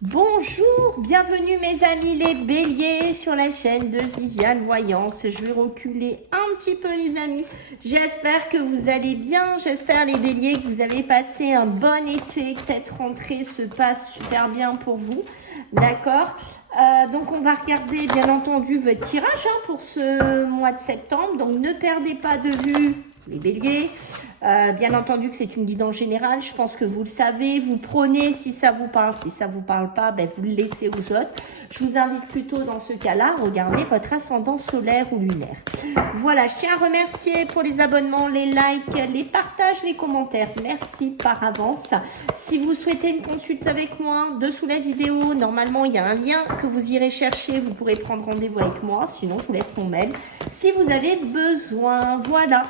Bonjour, bienvenue mes amis les béliers sur la chaîne de Viviane Voyance. Je vais reculer un petit peu les amis. J'espère que vous allez bien, j'espère les béliers que vous avez passé un bon été, que cette rentrée se passe super bien pour vous. D'accord, donc on va regarder bien entendu votre tirage pour ce mois de septembre. Donc ne perdez pas de vue les béliers. Bien entendu que c'est une guidance générale, je pense que vous le savez, vous prenez si ça vous parle, si ça vous parle pas, ben vous le laissez aux autres. Je vous invite plutôt dans ce cas-là à regarder votre ascendant solaire ou lunaire. Voilà, je tiens à remercier pour les abonnements, les likes, les partages, les commentaires. Merci par avance. Si vous souhaitez une consulte avec moi, dessous la vidéo, normalement il y a un lien que vous irez chercher, vous pourrez prendre rendez-vous avec moi, sinon je vous laisse mon mail si vous avez besoin. Voilà,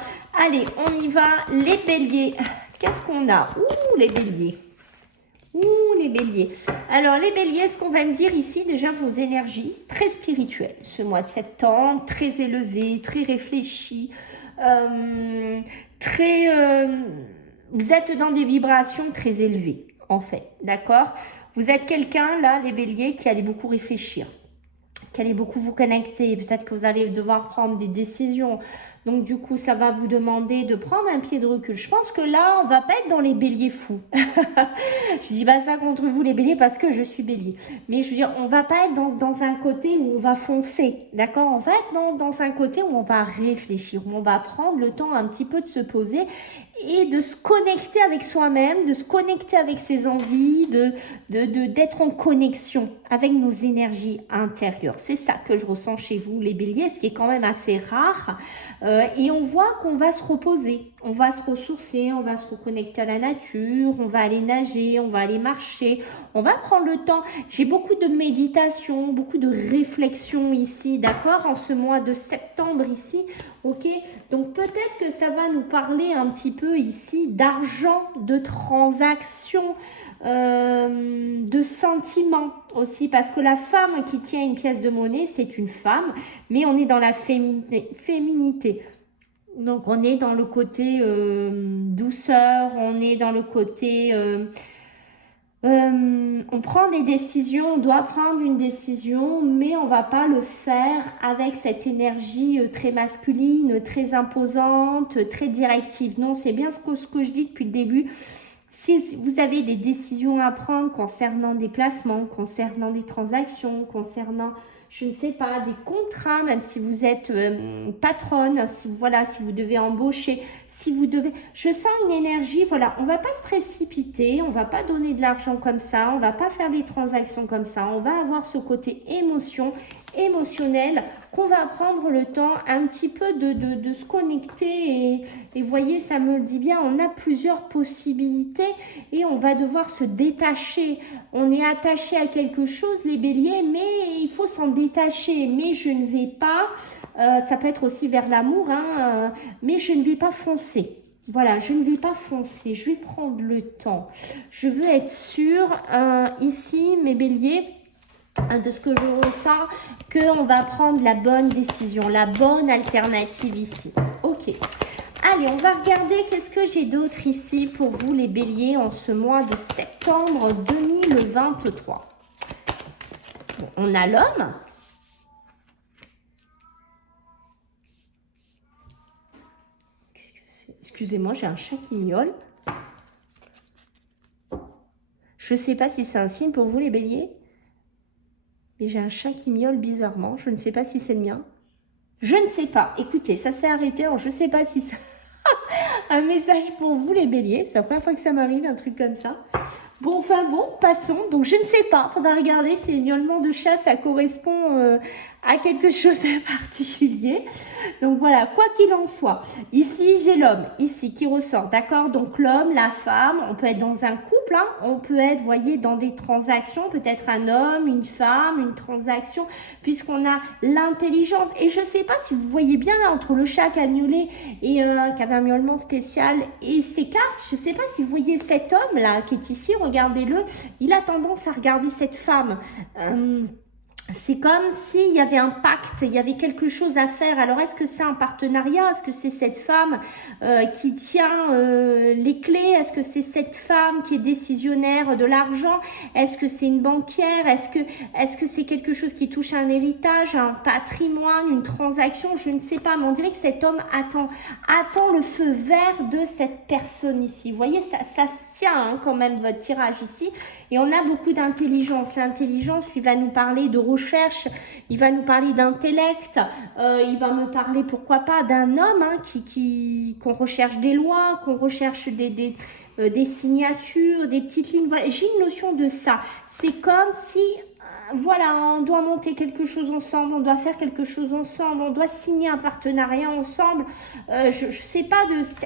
allez, on y va. Les béliers, qu'est-ce qu'on a? Ouh, les béliers. Ouh, les béliers. Alors, les béliers, ce qu'on va me dire ici, déjà, vos énergies très spirituelles. Ce mois de septembre, très élevé, très réfléchi, vous êtes dans des vibrations très élevées, en fait, d'accord? Vous êtes quelqu'un, là, les béliers, qui allez beaucoup réfléchir, qui allez beaucoup vous connecter. Peut-être que vous allez devoir prendre des décisions. Donc, du coup, ça va vous demander de prendre un pied de recul. Je pense que là, on va pas être dans les béliers fous. Je dis pas ça contre vous, les béliers, parce que je suis bélier. Mais je veux dire, on va pas être dans un côté où on va foncer. D'accord? On va être dans un côté où on va réfléchir, où on va prendre le temps un petit peu de se poser et de se connecter avec soi-même, de se connecter avec ses envies, d'être en connexion avec nos énergies intérieures. C'est ça que je ressens chez vous, les béliers, ce qui est quand même assez rare. Et on voit qu'on va se reposer, on va se ressourcer, on va se reconnecter à la nature, on va aller nager, on va aller marcher, on va prendre le temps. J'ai beaucoup de méditation, beaucoup de réflexion ici, d'accord, en ce mois de septembre ici, ok. Donc peut-être que ça va nous parler un petit peu ici d'argent, de transactions, de sentiments aussi, parce que la femme qui tient une pièce de monnaie, c'est une femme, mais on est dans la féminité. Donc on est dans le côté douceur, on est dans le côté on prend des décisions, on doit prendre une décision, mais on va pas le faire avec cette énergie très masculine, très imposante, très directive. Non, c'est bien ce que je dis depuis le début. Si vous avez des décisions à prendre concernant des placements, concernant des transactions, concernant, je ne sais pas, des contrats, même si vous êtes patronne, si vous devez embaucher, si vous devez... Je sens une énergie, voilà, on ne va pas se précipiter, on ne va pas donner de l'argent comme ça, on ne va pas faire des transactions comme ça, on va avoir ce côté émotionnel, qu'on va prendre le temps un petit peu de se connecter et voyez, ça me le dit bien, on a plusieurs possibilités et on va devoir se détacher. On est attaché à quelque chose, les béliers, mais il faut s'en détacher. Mais je ne vais pas, ça peut être aussi vers l'amour, mais je ne vais pas foncer. Voilà, je ne vais pas foncer, je vais prendre le temps. Je veux être sûre, ici, mes béliers, de ce que je ressens, qu'on va prendre la bonne décision, la bonne alternative ici. Ok. Allez, on va regarder qu'est-ce que j'ai d'autre ici pour vous, les béliers, en ce mois de septembre 2023. Bon, on a l'homme. Excusez-moi, j'ai un chat qui miaule. Je ne sais pas si c'est un signe pour vous, les béliers. Mais j'ai un chat qui miaule bizarrement. Je ne sais pas si c'est le mien. Je ne sais pas. Écoutez, ça s'est arrêté. Alors, je ne sais pas si c'est un message pour vous, les béliers. C'est la première fois que ça m'arrive, un truc comme ça. Bon, enfin bon, passons. Donc, je ne sais pas. Faudra regarder si le miaulement de chat, ça correspond à quelque chose de particulier. Donc, voilà, quoi qu'il en soit. Ici, j'ai l'homme, ici, qui ressort, d'accord? Donc, l'homme, la femme, on peut être dans un couple, on peut être, voyez, dans des transactions, peut-être un homme, une femme, une transaction, puisqu'on a l'intelligence. Et je ne sais pas si vous voyez bien, là, entre le chat qui a miaulé et qui avait un miaulement spécial et ses cartes, je ne sais pas si vous voyez cet homme, là, qui est ici, regardez-le, il a tendance à regarder cette femme. c'est comme s'il y avait un pacte, il y avait quelque chose à faire. Alors, est-ce que c'est un partenariat? Est-ce que c'est cette femme qui tient les clés? Est-ce que c'est cette femme qui est décisionnaire de l'argent? Est-ce que c'est une banquière? Est-ce que c'est quelque chose qui touche à un héritage, un patrimoine, une transaction? Je ne sais pas, mais on dirait que cet homme attend le feu vert de cette personne ici. Vous voyez, ça se tient hein, quand même, votre tirage ici. Et on a beaucoup d'intelligence. L'intelligence, il va nous parler de recherche, il va nous parler d'intellect, il va me parler, pourquoi pas, d'un homme hein, qu'on recherche des lois, qu'on recherche des signatures, des petites lignes. Voilà, j'ai une notion de ça. C'est comme si, voilà, on doit monter quelque chose ensemble, on doit faire quelque chose ensemble, on doit signer un partenariat ensemble. Je ne sais pas,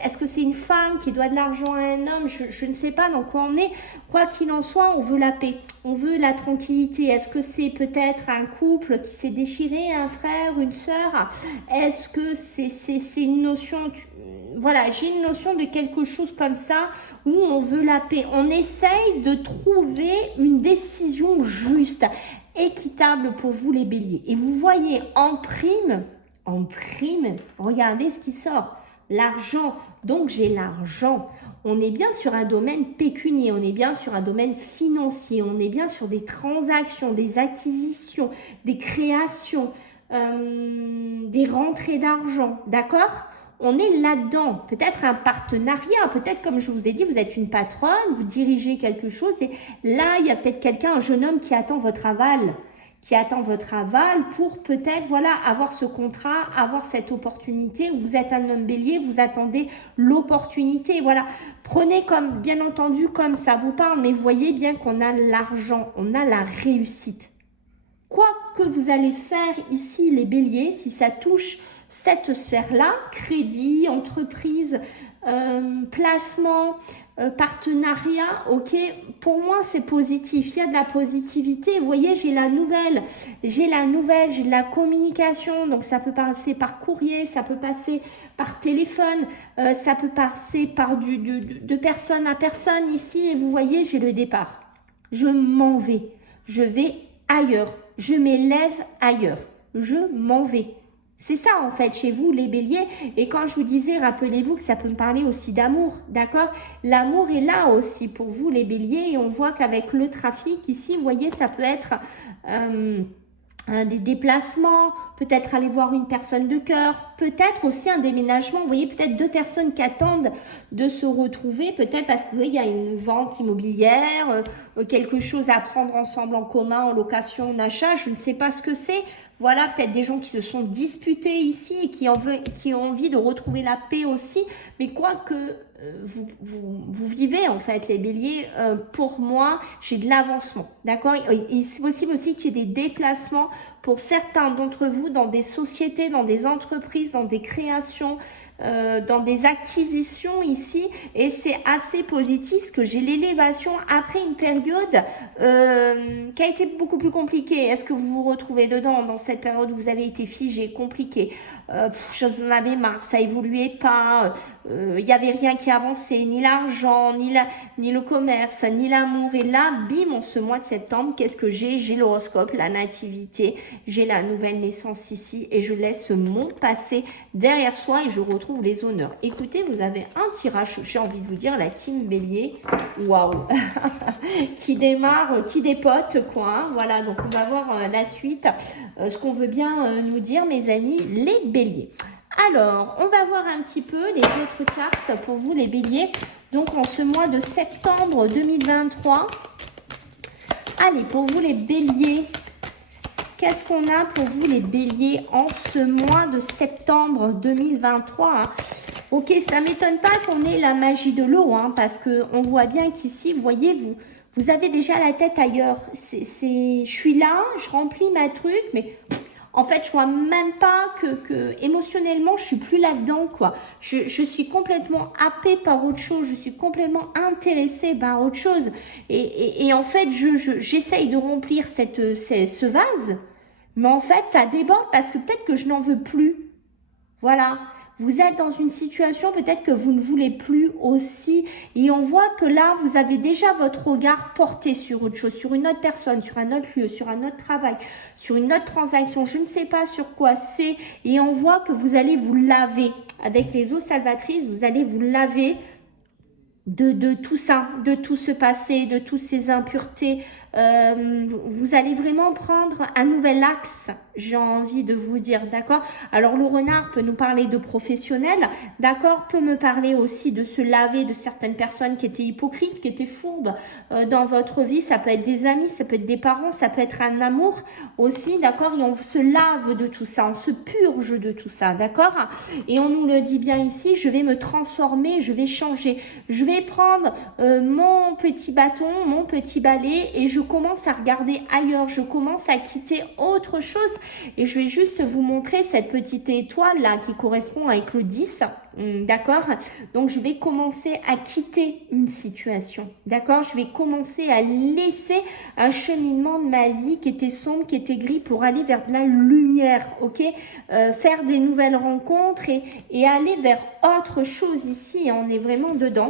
est-ce que c'est une femme qui doit de l'argent à un homme, je ne sais pas dans quoi on est. Quoi qu'il en soit, on veut la paix, on veut la tranquillité. Est-ce que c'est peut-être un couple qui s'est déchiré, un frère, une sœur? Est-ce que c'est une notion, voilà, j'ai une notion de quelque chose comme ça où on veut la paix. On essaye de trouver une décision juste, équitable pour vous les béliers. Et vous voyez en prime, regardez ce qui sort. L'argent, donc j'ai l'argent. On est bien sur un domaine pécunier, on est bien sur un domaine financier, on est bien sur des transactions, des acquisitions, des créations, des rentrées d'argent, d'accord ? On est là-dedans, peut-être un partenariat, peut-être comme je vous ai dit, vous êtes une patronne, vous dirigez quelque chose et là, il y a peut-être quelqu'un, un jeune homme qui attend votre aval, pour peut-être voilà avoir ce contrat, avoir cette opportunité. Vous êtes un homme bélier, vous attendez l'opportunité. Voilà, prenez comme bien entendu comme ça vous parle, mais voyez bien qu'on a l'argent, on a la réussite. Quoi que vous allez faire ici les béliers, si ça touche cette sphère-là, crédit, entreprise, placement, partenariat, ok, pour moi c'est positif, il y a de la positivité. Vous voyez, j'ai la nouvelle, j'ai de la communication, donc ça peut passer par courrier, ça peut passer par téléphone, ça peut passer par de personne à personne ici, et vous voyez, j'ai le départ. Je m'en vais, je vais ailleurs, je m'élève ailleurs, je m'en vais. C'est ça en fait chez vous les béliers. Et quand je vous disais, rappelez-vous que ça peut me parler aussi d'amour, d'accord? L'amour est là aussi pour vous les béliers et on voit qu'avec le trafic ici, vous voyez, ça peut être des déplacements, peut-être aller voir une personne de cœur, peut-être aussi un déménagement. Vous voyez, peut-être deux personnes qui attendent de se retrouver, peut-être parce qu'il y a une vente immobilière, quelque chose à prendre ensemble en commun, en location, en achat, je ne sais pas ce que c'est. Voilà, peut-être des gens qui se sont disputés ici et qui ont envie de retrouver la paix aussi. Mais quoi que vous vivez en fait les béliers, pour moi, j'ai de l'avancement. D'accord? Et c'est possible aussi qu'il y ait des déplacements pour certains d'entre vous dans des sociétés, dans des entreprises, dans des créations, dans des acquisitions ici, et c'est assez positif parce que j'ai l'élévation après une période qui a été beaucoup plus compliquée. Est-ce que vous vous retrouvez dedans dans cette période où vous avez été figé, compliqué, j'en avais marre, ça évoluait pas, il n'y avait rien qui avançait, ni l'argent, ni le commerce, ni l'amour, et là, bim, en ce mois de septembre, qu'est-ce que j'ai? J'ai l'horoscope, la nativité, j'ai la nouvelle naissance ici, et je laisse mon passé derrière soi et je retrouve les honneurs. Écoutez, vous avez un tirage, j'ai envie de vous dire, la team bélier, waouh, qui démarre, qui dépote, quoi, hein. Voilà, donc on va voir la suite, ce qu'on veut bien nous dire, mes amis, les béliers. Alors, on va voir un petit peu les autres cartes pour vous, les béliers, donc en ce mois de septembre 2023. Allez, pour vous, les béliers, qu'est-ce qu'on a pour vous les béliers en ce mois de septembre 2023 hein? Ok, ça ne m'étonne pas qu'on ait la magie de l'eau, hein, parce qu'on voit bien qu'ici, vous voyez, vous avez déjà la tête ailleurs. Je suis là, je remplis ma truc, mais en fait, je vois même pas que émotionnellement, je suis plus là-dedans, quoi. Je suis complètement happée par autre chose, je suis complètement intéressée par autre chose. Et en fait, j'essaye de remplir ce vase, mais en fait, ça déborde parce que peut-être que je n'en veux plus. Voilà. Vous êtes dans une situation peut-être que vous ne voulez plus aussi. Et on voit que là, vous avez déjà votre regard porté sur autre chose, sur une autre personne, sur un autre lieu, sur un autre travail, sur une autre transaction. Je ne sais pas sur quoi c'est. Et on voit que vous allez vous laver. Avec les eaux salvatrices, vous allez vous laver de tout ça, de tout ce passé, de toutes ces impuretés. Vous allez vraiment prendre un nouvel axe, j'ai envie de vous dire, d'accord? Alors le renard peut nous parler de professionnel, d'accord? Peut me parler aussi de se laver de certaines personnes qui étaient hypocrites, qui étaient fourbes dans votre vie. Ça peut être des amis, ça peut être des parents, ça peut être un amour aussi, d'accord? Et on se lave de tout ça, on se purge de tout ça, d'accord? Et on nous le dit bien ici, je vais me transformer, je vais changer, je vais prendre mon petit bâton, mon petit balai et je commence à regarder ailleurs, je commence à quitter autre chose et je vais juste vous montrer cette petite étoile là qui correspond avec le 10, d'accord? Donc je vais commencer à quitter une situation, d'accord? Je vais commencer à laisser un cheminement de ma vie qui était sombre, qui était gris pour aller vers de la lumière, ok? Faire des nouvelles rencontres et aller vers autre chose ici, on est vraiment dedans.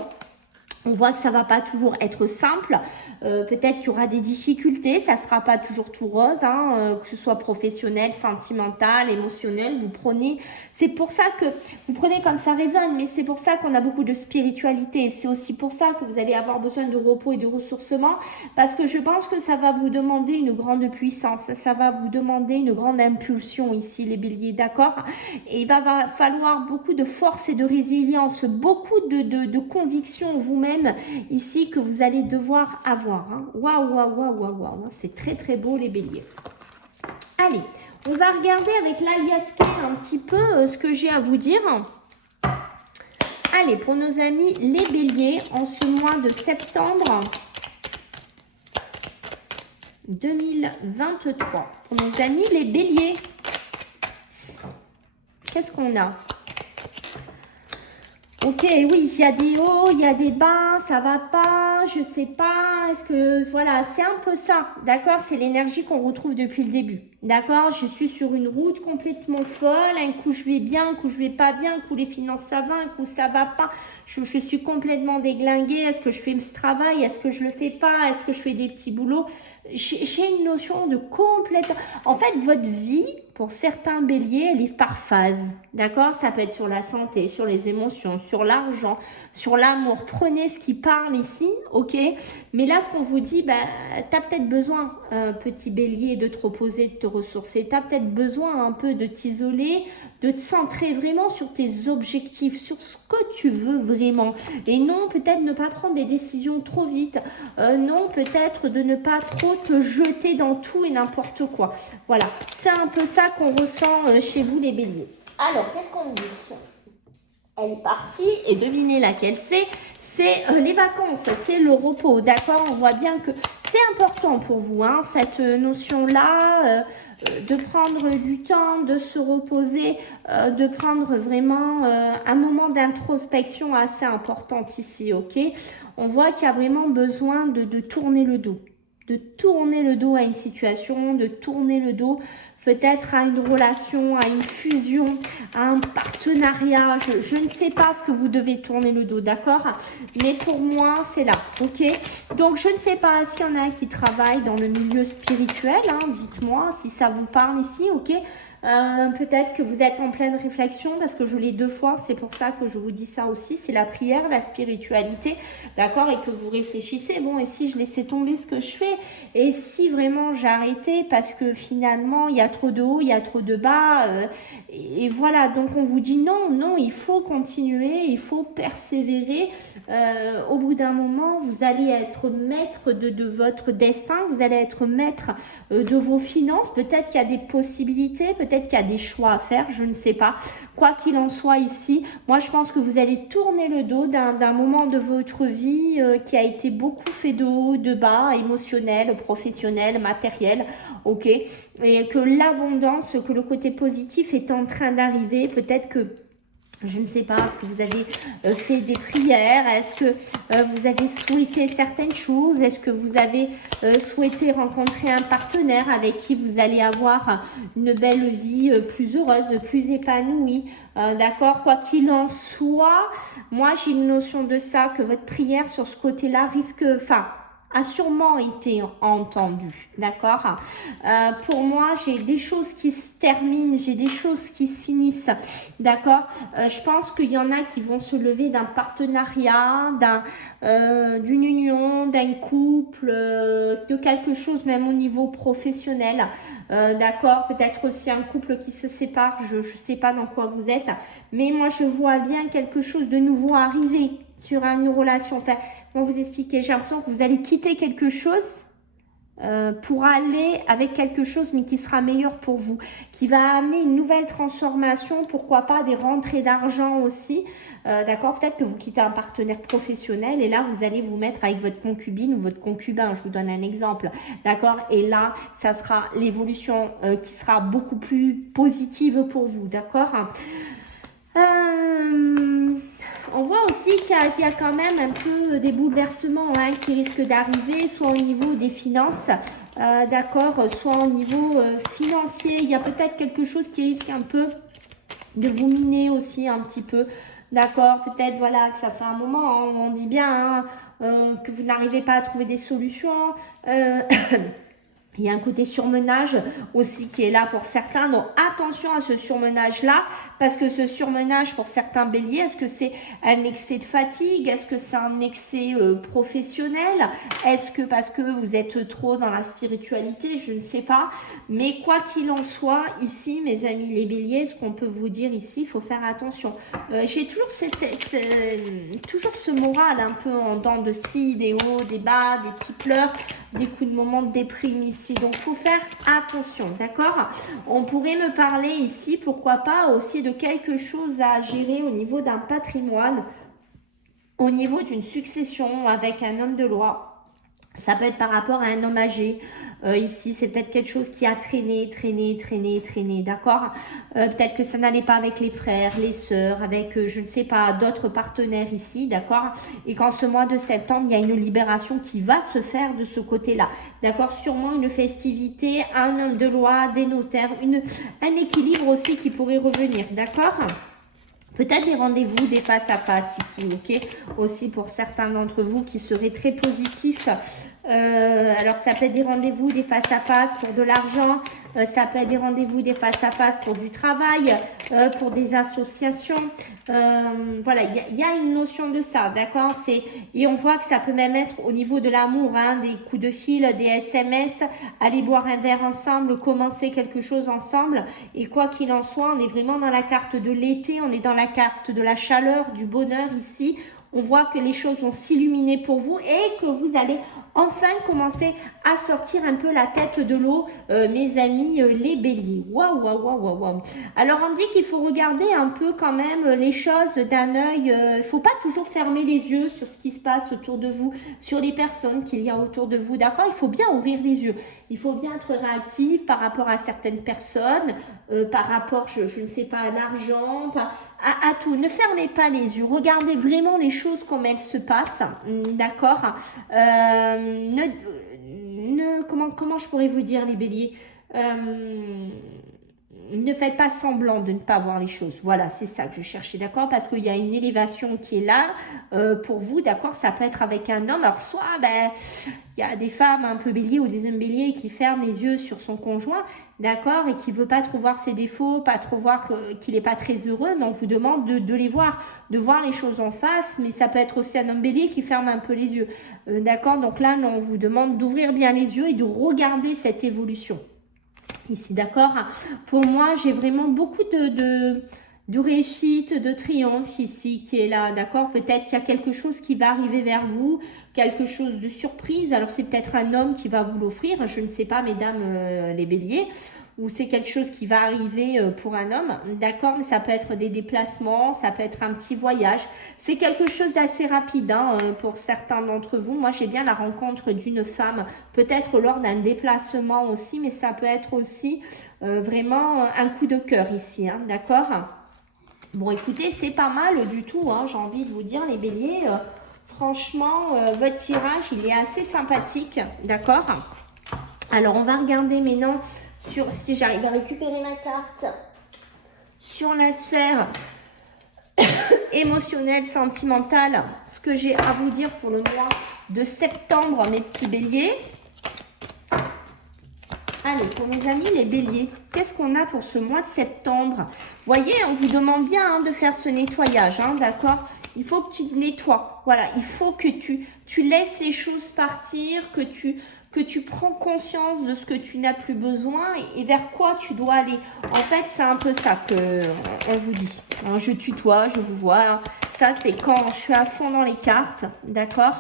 On voit que ça va pas toujours être simple, peut-être qu'il y aura des difficultés, ça sera pas toujours tout rose, hein, que ce soit professionnel, sentimental, émotionnel, vous prenez, c'est pour ça que vous prenez comme ça résonne, mais c'est pour ça qu'on a beaucoup de spiritualité, c'est aussi pour ça que vous allez avoir besoin de repos et de ressourcement, parce que je pense que ça va vous demander une grande puissance, ça va vous demander une grande impulsion ici les béliers, d'accord? Et il va falloir beaucoup de force et de résilience, beaucoup de conviction en vous-même ici que vous allez devoir avoir. Waouh, waouh, waouh, waouh, waouh. C'est très, très beau les béliers. Allez, on va regarder avec l'aliasqué un petit peu ce que j'ai à vous dire. Allez, pour nos amis les béliers, en ce mois de septembre 2023. Pour nos amis les béliers, qu'est-ce qu'on a ? Ok, oui, il y a des hauts, il y a des bas, ça va pas, je sais pas, est-ce que, voilà, c'est un peu ça, d'accord? C'est l'énergie qu'on retrouve depuis le début, d'accord? Je suis sur une route complètement folle, un coup je vais bien, un coup je vais pas bien, un coup les finances ça va, un coup ça va pas, je suis complètement déglinguée, est-ce que je fais ce travail, est-ce que je le fais pas, est-ce que je fais des petits boulots? J'ai une notion de complètement... En fait, votre vie, pour certains béliers, elle est par phase. D'accord? Ça peut être sur la santé, sur les émotions, sur l'argent, sur l'amour. Prenez ce qui parle ici, ok? Mais là, ce qu'on vous dit, bah, tu as peut-être besoin, petit bélier, de te reposer, de te ressourcer. Tu as peut-être besoin un peu de t'isoler, de te centrer vraiment sur tes objectifs, sur ce que tu veux vraiment. Et non, peut-être ne pas prendre des décisions trop vite. Non, peut-être de ne pas trop te jeter dans tout et n'importe quoi. Voilà, c'est un peu ça qu'on ressent chez vous les béliers. Alors, qu'est-ce qu'on dit? Elle est partie et devinez laquelle c'est. C'est les vacances, c'est le repos, d'accord? On voit bien que c'est important pour vous, hein, cette notion-là, de prendre du temps, de se reposer, de prendre vraiment un moment d'introspection assez important ici, ok? On voit qu'il y a vraiment besoin de tourner le dos. De tourner le dos à une situation, de tourner le dos peut-être à une relation, à une fusion, à un partenariat. Je ne sais pas ce que vous devez tourner le dos, d'accord? Mais pour moi, c'est là, ok? Donc, je ne sais pas s'il y en a qui travaillent dans le milieu spirituel, hein, dites-moi si ça vous parle ici, ok? Peut-être que vous êtes en pleine réflexion parce que je l'ai 2 fois, c'est pour ça que je vous dis ça aussi, c'est la prière, la spiritualité, d'accord, et que vous réfléchissez, bon, et si je laissais tomber ce que je fais, et si vraiment j'arrêtais parce que finalement il y a trop de haut, il y a trop de bas, et voilà, donc on vous dit non, non, il faut continuer, il faut persévérer, au bout d'un moment vous allez être maître de votre destin, vous allez être maître de vos finances, peut-être qu'il y a des possibilités, peut-être qu'il y a des choix à faire, je ne sais pas. Quoi qu'il en soit ici, moi je pense que vous allez tourner le dos d'un moment de votre vie qui a été beaucoup fait de haut, de bas, émotionnel, professionnel, matériel, ok? Et que l'abondance, que le côté positif est en train d'arriver, peut-être que Je ne sais pas, est-ce que vous avez fait des prières? Est-ce que vous avez souhaité certaines choses? Est-ce que vous avez souhaité rencontrer un partenaire avec qui vous allez avoir une belle vie plus heureuse, plus épanouie? D'accord? Quoi qu'il en soit, moi j'ai une notion de ça, que votre prière sur ce côté-là risque, enfin, a sûrement été entendu, d'accord. Pour moi, j'ai des choses qui se terminent, j'ai des choses qui se finissent, d'accord. Je pense qu'il y en a qui vont se lever d'un partenariat, d'une union, d'un couple, de quelque chose même au niveau professionnel, d'accord. Peut-être aussi un couple qui se sépare, je ne sais pas dans quoi vous êtes, mais moi je vois bien quelque chose de nouveau arriver sur une relation. Enfin, comment vous expliquer? J'ai l'impression que vous allez quitter quelque chose pour aller avec quelque chose, mais qui sera meilleur pour vous, qui va amener une nouvelle transformation, pourquoi pas des rentrées d'argent aussi, d'accord. Peut-être que vous quittez un partenaire professionnel et là vous allez vous mettre avec votre concubine ou votre concubin, je vous donne un exemple, d'accord. Et là ça sera l'évolution qui sera beaucoup plus positive pour vous, d'accord. On voit aussi qu'il y a quand même un peu des bouleversements qui risquent d'arriver, soit au niveau des finances, d'accord, soit au niveau financier. Il y a peut-être quelque chose qui risque un peu de vous miner aussi un petit peu, d'accord. Peut-être, voilà, que ça fait un moment, on dit bien, que vous n'arrivez pas à trouver des solutions. Il y a un côté surmenage aussi qui est là pour certains. Donc attention à ce surmenage-là, parce que ce surmenage pour certains béliers, est-ce que c'est un excès de fatigue? Est-ce que c'est un excès professionnel? Est-ce que parce que vous êtes trop dans la spiritualité? Je ne sais pas. Mais quoi qu'il en soit, ici, mes amis les béliers, ce qu'on peut vous dire ici, il faut faire attention. J'ai toujours toujours ce moral un peu en dents de scie, des hauts, des bas, des petits pleurs, des coups de moment de déprime ici. Donc, il faut faire attention, d'accord. On pourrait me parler ici, pourquoi pas, aussi de quelque chose à gérer au niveau d'un patrimoine, au niveau d'une succession avec un homme de loi. Ça peut être par rapport à un homme âgé. Ici, c'est peut-être quelque chose qui a traîné, d'accord. Peut-être que ça n'allait pas avec les frères, les sœurs, avec, je ne sais pas, d'autres partenaires ici, d'accord. Et qu'en ce mois de septembre, il y a une libération qui va se faire de ce côté-là, d'accord. Sûrement une festivité, un homme de loi, des notaires, un équilibre aussi qui pourrait revenir, d'accord. Peut-être des rendez-vous, des face-à-face ici, ok. Aussi pour certains d'entre vous qui seraient très positifs. Alors ça peut être des rendez-vous, des face-à-face pour de l'argent. Ça peut être des rendez-vous, des face-à-face pour du travail, pour des associations. Voilà, il y a une notion de ça, d'accord. Et on voit que ça peut même être au niveau de l'amour, des coups de fil, des SMS, aller boire un verre ensemble, commencer quelque chose ensemble. Et quoi qu'il en soit, on est vraiment dans la carte de l'été, on est dans la carte de la chaleur, du bonheur ici. On voit que les choses vont s'illuminer pour vous et que vous allez enfin commencer à sortir un peu la tête de l'eau, mes amis les béliers. Waouh, waouh, waouh, waouh, waouh. Alors on dit qu'il faut regarder un peu quand même les choses d'un œil. Il ne faut pas toujours fermer les yeux sur ce qui se passe autour de vous, sur les personnes qu'il y a autour de vous, d'accord. Il faut bien ouvrir les yeux. Il faut bien être réactif par rapport à certaines personnes, par rapport, je ne sais pas, à l'argent, à tout. Ne fermez pas les yeux. Regardez vraiment les choses comme elles se passent, d'accord. Comment je pourrais vous dire, les béliers, ne faites pas semblant de ne pas voir les choses. Voilà, c'est ça que je cherchais, d'accord. Parce qu'il y a une élévation qui est là pour vous, d'accord. Ça peut être avec un homme. Alors soit, il y a des femmes un peu béliers ou des hommes béliers qui ferment les yeux sur son conjoint, d'accord, et qui ne veut pas trop voir ses défauts, pas trop voir qu'il n'est pas très heureux, mais on vous demande de les voir, de voir les choses en face. Mais ça peut être aussi un homme bélier qui ferme un peu les yeux, d'accord. Donc là, on vous demande d'ouvrir bien les yeux et de regarder cette évolution ici, d'accord. Pour moi, j'ai vraiment beaucoup de réussite, de triomphe ici qui est là, d'accord. Peut-être qu'il y a quelque chose qui va arriver vers vous, quelque chose de surprise. Alors c'est peut-être un homme qui va vous l'offrir, je ne sais pas, mesdames les béliers, ou c'est quelque chose qui va arriver pour un homme, d'accord. Mais ça peut être des déplacements, ça peut être un petit voyage. C'est quelque chose d'assez rapide pour certains d'entre vous. Moi, j'ai bien la rencontre d'une femme, peut-être lors d'un déplacement aussi, mais ça peut être aussi vraiment un coup de cœur ici, d'accord. Bon, écoutez, c'est pas mal du tout, hein, j'ai envie de vous dire, les béliers. Franchement, votre tirage, il est assez sympathique, d'accord? Alors, on va regarder maintenant sur si j'arrive à récupérer ma carte sur la sphère émotionnelle, sentimentale, ce que j'ai à vous dire pour le mois de septembre, mes petits béliers. Allez, pour mes amis les béliers, qu'est-ce qu'on a pour ce mois de septembre? Voyez, on vous demande bien hein, de faire ce nettoyage, hein, d'accord? Il faut que tu nettoies, voilà, il faut que tu laisses les choses partir, que tu prends conscience de ce que tu n'as plus besoin et vers quoi tu dois aller. En fait, c'est un peu ça qu'on vous dit. Hein, je tutoie, je vous vois. Hein. Ça, c'est quand je suis à fond dans les cartes, d'accord?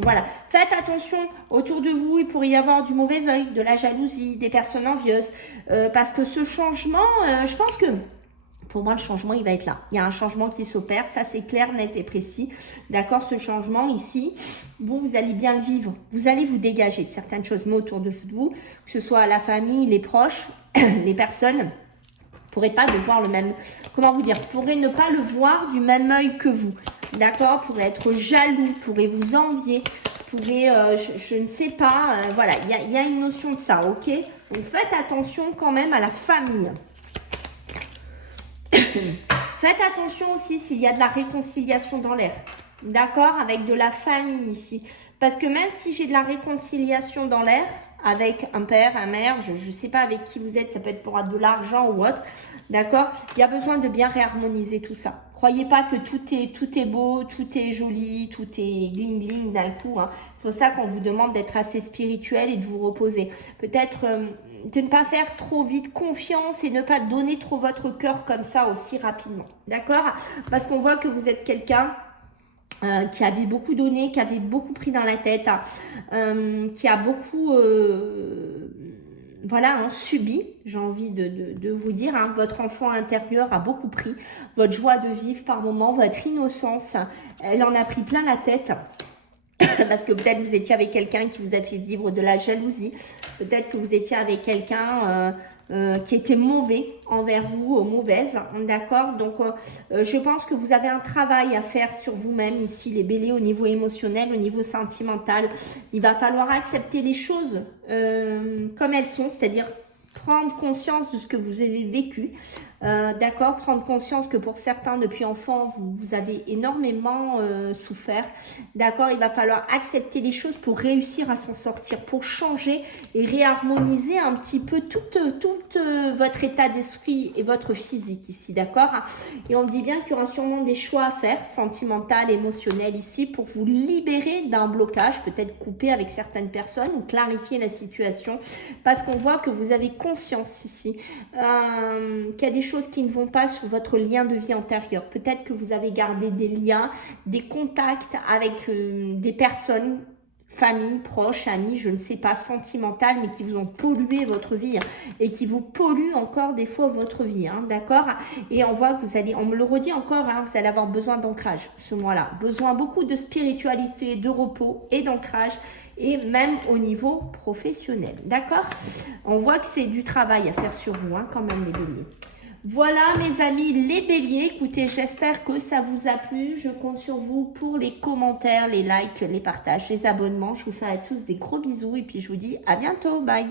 Voilà, faites attention, autour de vous, il pourrait y avoir du mauvais œil, de la jalousie, des personnes envieuses, parce que ce changement, je pense que, pour moi, le changement, il va être là. Il y a un changement qui s'opère, ça c'est clair, net et précis, d'accord? Ce changement ici, vous allez bien le vivre, vous allez vous dégager de certaines choses, mais autour de vous, que ce soit la famille, les proches, les personnes, pourrait pas le voir le même, comment vous dire, pourrait ne pas le voir du même œil que vous, d'accord, pourrait être jaloux, pourrait vous envier, pourrait, je ne sais pas, voilà, il y a une notion de ça, ok, donc faites attention quand même à la famille. Faites attention aussi s'il y a de la réconciliation dans l'air, d'accord, avec de la famille ici, parce que même si j'ai de la réconciliation dans l'air, avec un père, un mère, je ne sais pas avec qui vous êtes, ça peut être pour de l'argent ou autre, d'accord? Il y a besoin de bien réharmoniser tout ça. Croyez pas que tout est beau, tout est joli, tout est gling gling d'un coup. Hein. C'est pour ça qu'on vous demande d'être assez spirituel et de vous reposer. Peut-être de ne pas faire trop vite confiance et ne pas donner trop votre cœur comme ça aussi rapidement, d'accord? Parce qu'on voit que vous êtes quelqu'un qui avait beaucoup donné, qui avait beaucoup pris dans la tête, qui a beaucoup voilà, hein, subi, j'ai envie de vous dire, hein, votre enfant intérieur a beaucoup pris, votre joie de vivre par moment, votre innocence, elle en a pris plein la tête. Parce que peut-être vous étiez avec quelqu'un qui vous a fait vivre de la jalousie. Peut-être que vous étiez avec quelqu'un qui était mauvais envers vous, mauvaise, d'accord? Donc, je pense que vous avez un travail à faire sur vous-même ici, les béliers, au niveau émotionnel, au niveau sentimental. Il va falloir accepter les choses comme elles sont, c'est-à-dire prendre conscience de ce que vous avez vécu, d'accord, prendre conscience que pour certains depuis enfant vous avez énormément souffert, d'accord, il va falloir accepter les choses pour réussir à s'en sortir, pour changer et réharmoniser un petit peu tout votre état d'esprit et votre physique ici, d'accord, et on me dit bien qu'il y aura sûrement des choix à faire, sentimental, émotionnel ici, pour vous libérer d'un blocage, peut-être couper avec certaines personnes ou clarifier la situation, parce qu'on voit que vous avez conscience ici qu'il y a des choses qui ne vont pas sur votre lien de vie antérieur. Peut-être que vous avez gardé des liens, des contacts avec des personnes, famille, proches, amis, je ne sais pas, sentimentales, mais qui vous ont pollué votre vie et qui vous polluent encore des fois votre vie, hein, d'accord? Et on voit que vous allez, on me le redit encore, hein, vous allez avoir besoin d'ancrage ce mois-là. Besoin beaucoup de spiritualité, de repos et d'ancrage, et même au niveau professionnel, d'accord? On voit que c'est du travail à faire sur vous, hein, quand même, les béliers. Voilà mes amis les béliers, écoutez, j'espère que ça vous a plu, je compte sur vous pour les commentaires, les likes, les partages, les abonnements, je vous fais à tous des gros bisous et puis je vous dis à bientôt, bye.